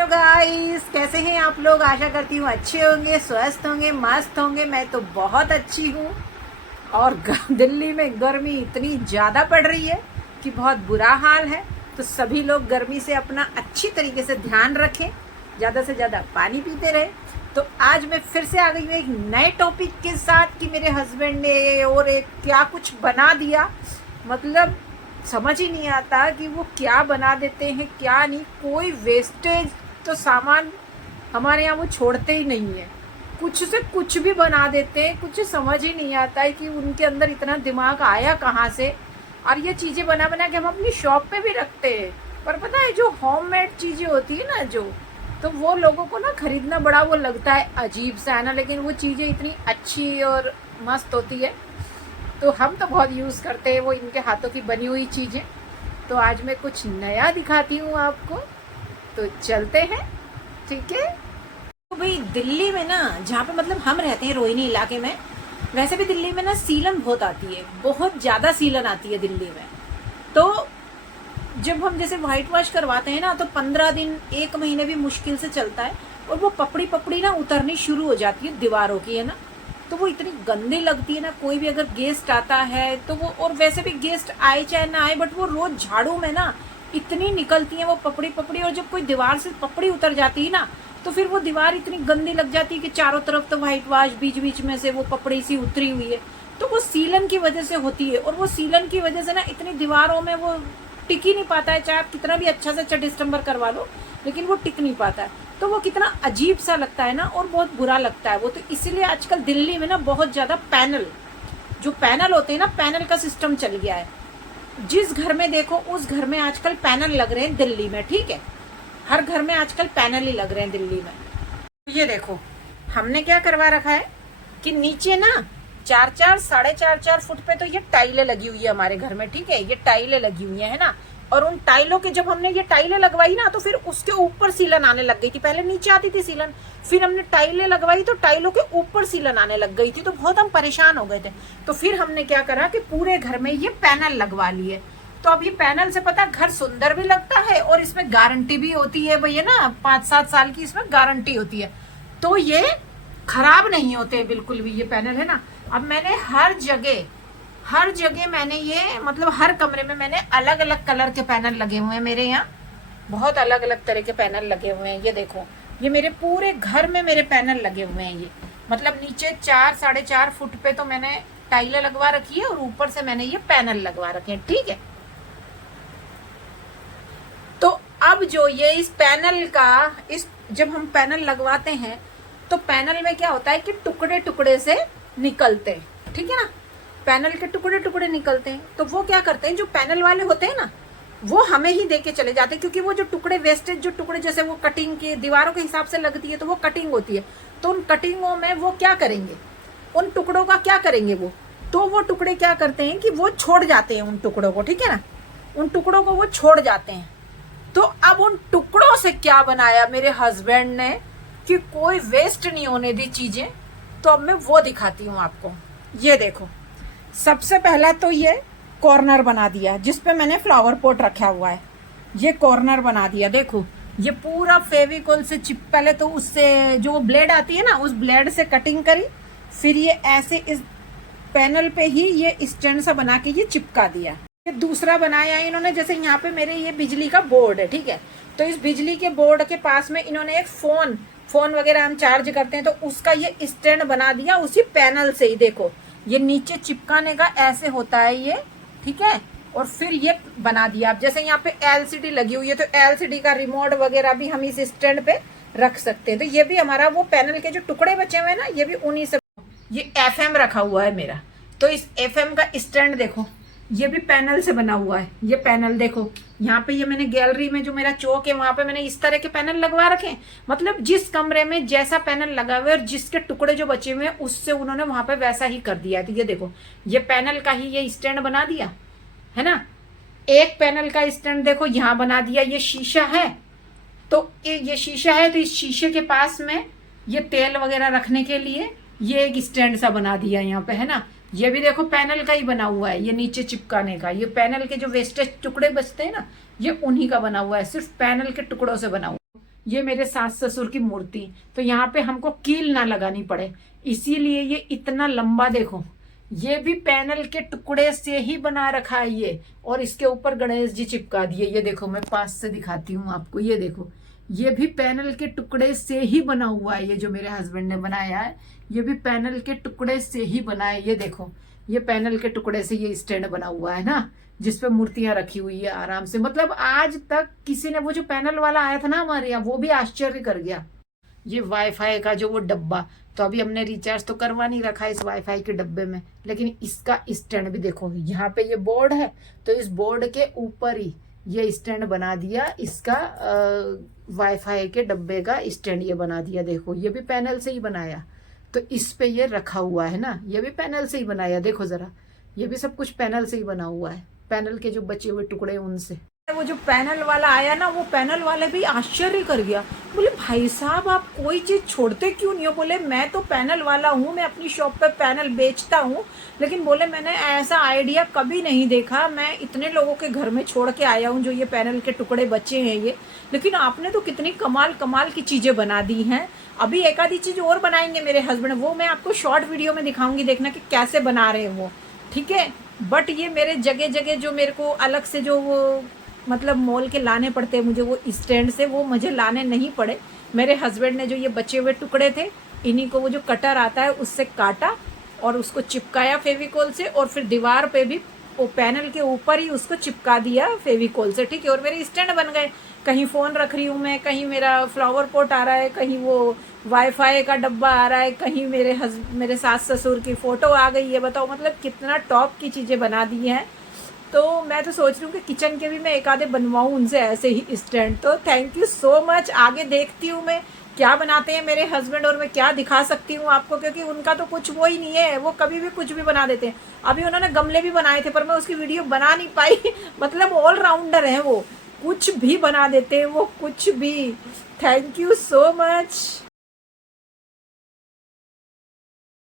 Hello guys, कैसे हैं आप लोग। आशा करती हूँ अच्छे होंगे, स्वस्थ होंगे, मस्त होंगे। मैं तो बहुत अच्छी हूँ। और दिल्ली में गर्मी इतनी ज़्यादा पड़ रही है कि बहुत बुरा हाल है। तो सभी लोग गर्मी से अपना अच्छी तरीके से ध्यान रखें, ज़्यादा से ज़्यादा पानी पीते रहें। तो आज मैं फिर से आ गई हूँ एक नए टॉपिक के साथ कि मेरे हस्बैंड ने और एक क्या कुछ बना दिया। मतलब समझ ही नहीं आता कि वो क्या बना देते हैं क्या नहीं। कोई वेस्टेज तो सामान हमारे यहाँ वो छोड़ते ही नहीं है। कुछ से कुछ भी बना देते हैं। कुछ समझ ही नहीं आता है कि उनके अंदर इतना दिमाग आया कहाँ से। और ये चीज़ें बना बना के हम अपनी शॉप पे भी रखते हैं। पर पता है, जो होममेड चीज़ें होती है ना, जो तो वो लोगों को ना खरीदना बड़ा वो लगता है अजीब सा, है ना। लेकिन वो चीज़ें इतनी अच्छी और मस्त होती है, तो हम तो बहुत यूज़ करते हैं वो इनके हाथों की बनी हुई चीज़ें। तो आज मैं कुछ नया दिखाती हूँ आपको, तो चलते हैं, ठीक है। तो भाई दिल्ली में ना, जहाँ पे मतलब हम रहते हैं रोहिणी इलाके में, वैसे भी दिल्ली में ना सीलन बहुत आती है, बहुत ज़्यादा सीलन आती है दिल्ली में। तो जब हम जैसे वाइट वॉश करवाते हैं ना, तो 15 दिन 1 महीने भी मुश्किल से चलता है। और वो पपड़ी पपड़ी ना उतरनी शुरू हो जाती है दीवारों की, है ना। तो वो इतनी गंदी लगती है ना। कोई भी अगर गेस्ट आता है तो वो, और वैसे भी गेस्ट आए चाहे ना आए, बट वो रोज झाड़ू में ना इतनी निकलती है वो पपड़ी पपड़ी। और जब कोई दीवार से पपड़ी उतर जाती है ना, तो फिर वो दीवार इतनी गंदी लग जाती है कि चारों तरफ तो व्हाइट वॉश, बीच बीच में से वो पपड़ी सी उतरी हुई है। तो वो सीलन की वजह से होती है। और वो सीलन की वजह से ना इतनी दीवारों में वो टिक ही नहीं पाता है। चाहे आप कितना भी अच्छा से अच्छा डिस्टेम्बर करवा लो, लेकिन वो टिक नहीं पाता है। तो वो कितना अजीब सा लगता है ना, और बहुत बुरा लगता है वो। तो इसीलिए आजकल दिल्ली में ना बहुत ज्यादा पैनल, जो पैनल होते हैं ना, पैनल का सिस्टम चल गया है। जिस घर में देखो उस घर में आजकल पैनल लग रहे हैं दिल्ली में, ठीक है। हर घर में आजकल पैनल ही लग रहे हैं दिल्ली में। ये देखो, हमने क्या करवा रखा है कि नीचे ना 4-4 4.5 फुट पे तो ये टाइलें लगी हुई है हमारे घर में, ठीक है। ये टाइलें लगी हुई है ना। और उन टाइलों के, जब हमने ये टाइलें लगवाई ना, तो फिर उसके ऊपर सीलन आने लग गई थी। पहले नीचे आती थी सीलन, फिर हमने टाइलें लगवाई तो टाइलों के ऊपर सीलन आने लग गई थी। तो बहुत हम परेशान हो गए थे। तो फिर हमने क्या करा कि पूरे घर में ये पैनल लगवा लिए। तो अब ये पैनल से पता घर सुंदर भी लगता है, और इसमें गारंटी भी होती है भैया ना, 5-7 साल की इसमें गारंटी होती है। तो ये खराब नहीं होते बिल्कुल भी, ये पैनल है ना। अब मैंने हर जगह मैंने ये, मतलब हर कमरे में मैंने अलग अलग कलर के पैनल लगे हुए हैं मेरे यहाँ। बहुत अलग अलग तरह के पैनल लगे हुए हैं। ये देखो, ये मेरे पूरे घर में मेरे पैनल लगे हुए हैं। ये मतलब नीचे 4-4.5 फुट पे तो मैंने टाइलें लगवा रखी है, और ऊपर से मैंने ये पैनल लगवा रखे हैं, ठीक है। तो अब जो ये इस पैनल का, इस जब हम पैनल लगवाते हैं तो पैनल में क्या होता है कि टुकड़े टुकड़े से निकलते हैं, ठीक है ना। पैनल के टुकड़े टुकड़े निकलते हैं। तो वो क्या करते हैं, जो पैनल वाले होते हैं ना, वो हमें ही देके चले जाते हैं। क्योंकि वो जो टुकड़े, वेस्टेज जो टुकड़े, जैसे वो कटिंग के दीवारों के हिसाब से लगती है, तो वो कटिंग होती है। तो उन कटिंगों में वो क्या करेंगे, उन टुकड़ों का क्या करेंगे वो, तो वो टुकड़े क्या करते हैं कि वो छोड़ जाते हैं उन टुकड़ों को, ठीक है ना। उन टुकड़ों को वो छोड़ जाते हैं। तो अब उन टुकड़ों से क्या बनाया मेरे हस्बैंड ने कि कोई वेस्ट नहीं होने दी चीजें। तो अब मैं वो दिखाती हूँ आपको। ये देखो, सबसे पहला तो ये कॉर्नर बना दिया जिसपे मैंने फ्लावर पॉट रखा हुआ है। ये कॉर्नर बना दिया। देखो, ये पूरा फेविकोल से पहले तो उससे जो ब्लेड आती है ना, उस ब्लेड से कटिंग करी। फिर ये ऐसे इस पैनल पे ही ये स्टैंड सा बना के ये चिपका दिया। ये दूसरा बनाया है इन्होंने, जैसे यहाँ पे मेरे ये बिजली का बोर्ड है, ठीक है। तो इस बिजली के बोर्ड के पास में इन्होंने एक फोन वगैरह हम चार्ज करते हैं, तो उसका ये स्टैंड बना दिया उसी पैनल से ही। देखो, ये नीचे चिपकाने का ऐसे होता है ये, ठीक है। और फिर ये बना दिया। अब जैसे यहाँ पे एलसीडी लगी हुई है, तो एलसीडी का रिमोट वगैरह भी हम इस स्टैंड पे रख सकते हैं। तो ये भी हमारा वो पैनल के जो टुकड़े बचे हुए हैं ना, ये भी उन्हीं से। ये एफएम रखा हुआ है मेरा, तो इस एफएम का स्टैंड देखो, ये भी पैनल से बना हुआ है। ये पैनल देखो, यहाँ पे ये मैंने गैलरी में जो मेरा चौक है वहां पे मैंने इस तरह के पैनल लगवा रखे हैं। मतलब जिस कमरे में जैसा पैनल लगा हुआ है और जिसके टुकड़े जो बचे हुए हैं, उससे उन्होंने वहां पे वैसा ही कर दिया है। तो ये देखो, ये पैनल का ही ये स्टैंड बना दिया है ना। एक पैनल का स्टैंड देखो यहाँ बना दिया। ये शीशा है, तो ये शीशा है, तो इस शीशे के पास में ये तेल वगैरह रखने के लिए ये एक स्टैंड सा बना दिया यहाँ पे, है ना। ये भी देखो पैनल का ही बना हुआ है, ये नीचे चिपकाने का। ये पैनल के जो वेस्टेज टुकड़े बचते हैं ना, ये उन्हीं का बना हुआ है, सिर्फ पैनल के टुकड़ों से बना हुआ। ये मेरे सास ससुर की मूर्ति, तो यहाँ पे हमको कील ना लगानी पड़े, इसीलिए ये इतना लंबा देखो, ये भी पैनल के टुकड़े से ही बना रखा है ये, और इसके ऊपर गणेश जी चिपका दिए। ये देखो, मैं पास से दिखाती हूँ आपको, ये देखो, ये भी पैनल के टुकड़े से ही बना हुआ है। ये जो मेरे हस्बैंड ने बनाया है, ये भी पैनल के टुकड़े से ही बना है। ये देखो, ये पैनल के टुकड़े से ये स्टैंड बना हुआ है ना, जिसपे मूर्तियां रखी हुई है आराम से। मतलब आज तक किसी ने, वो जो पैनल वाला आया था ना हमारे यहाँ, वो भी आश्चर्य कर गया। ये वाईफाई का जो वो डब्बा, तो अभी हमने रिचार्ज तो करवा नहीं रखा है इस वाईफाई के डब्बे में, लेकिन इसका स्टैंड भी देखो, यहाँ पे ये बोर्ड है, तो इस बोर्ड के ऊपर ही ये स्टैंड बना दिया, इसका वाईफाई के डब्बे का स्टैंड ये बना दिया। देखो, ये भी पैनल से ही बनाया, तो इस पे ये रखा हुआ है ना, ये भी पैनल से ही बनाया। देखो जरा, ये भी सब कुछ पैनल से ही बना हुआ है, पैनल के जो बचे हुए टुकड़े उनसे। वो जो पैनल वाला आया ना, वो पैनल वाला भी आश्चर्य कर गया, बोले भाई साहब आप कोई चीज छोड़ते क्यों नहीं हो? बोले मैं तो पैनल वाला हूँ, मैं अपनी शॉप पे पैनल बेचता हूँ, लेकिन बोले मैंने ऐसा आइडिया कभी नहीं देखा, मैं इतने लोगों के घर में छोड़ के आया हूँ जो ये पैनल के टुकड़े बचे हैं ये, लेकिन आपने तो कितनी कमाल कमाल की चीजें बना दी हैं। अभी एक आधी चीज और बनाएंगे मेरे हस्बैंड, वो मैं आपको शॉर्ट वीडियो में दिखाऊंगी, देखना कि कैसे बना रहे हैं वो, ठीक है। बट ये मेरे जगह जगह जो मेरे को अलग से जो वो मतलब मॉल के लाने पड़ते हैं मुझे, वो स्टैंड से वो मुझे लाने नहीं पड़े। मेरे हस्बैंड ने जो ये बचे हुए टुकड़े थे, इन्हीं को वो जो कटर आता है उससे काटा और उसको चिपकाया फेविकोल से, और फिर दीवार पे भी वो पैनल के ऊपर ही उसको चिपका दिया फेविकोल से, ठीक है। और मेरे स्टैंड बन गए, कहीं फ़ोन रख रही हूँ मैं, कहीं मेरा फ्लावर पॉट आ रहा है, कहीं वो वाईफाई का डब्बा आ रहा है, कहीं मेरे सास ससुर की फ़ोटो आ गई है। बताओ मतलब कितना टॉप की चीज़ें बना दी हैं। तो मैं तो सोच रही हूँ कि किचन के भी मैं एक आधे बनवाऊँ उनसे ऐसे ही स्टैंड। तो थैंक यू सो मच। आगे देखती हूँ मैं क्या बनाते हैं मेरे हस्बैंड, और मैं क्या दिखा सकती हूँ आपको, क्योंकि उनका तो कुछ वो ही नहीं है, वो कभी भी कुछ भी बना देते हैं। अभी उन्होंने गमले भी बनाए थे, पर मैं उसकी वीडियो बना नहीं पाई मतलब ऑलराउंडर है वो, कुछ भी बना देते हैं वो, कुछ भी। Thank you so much.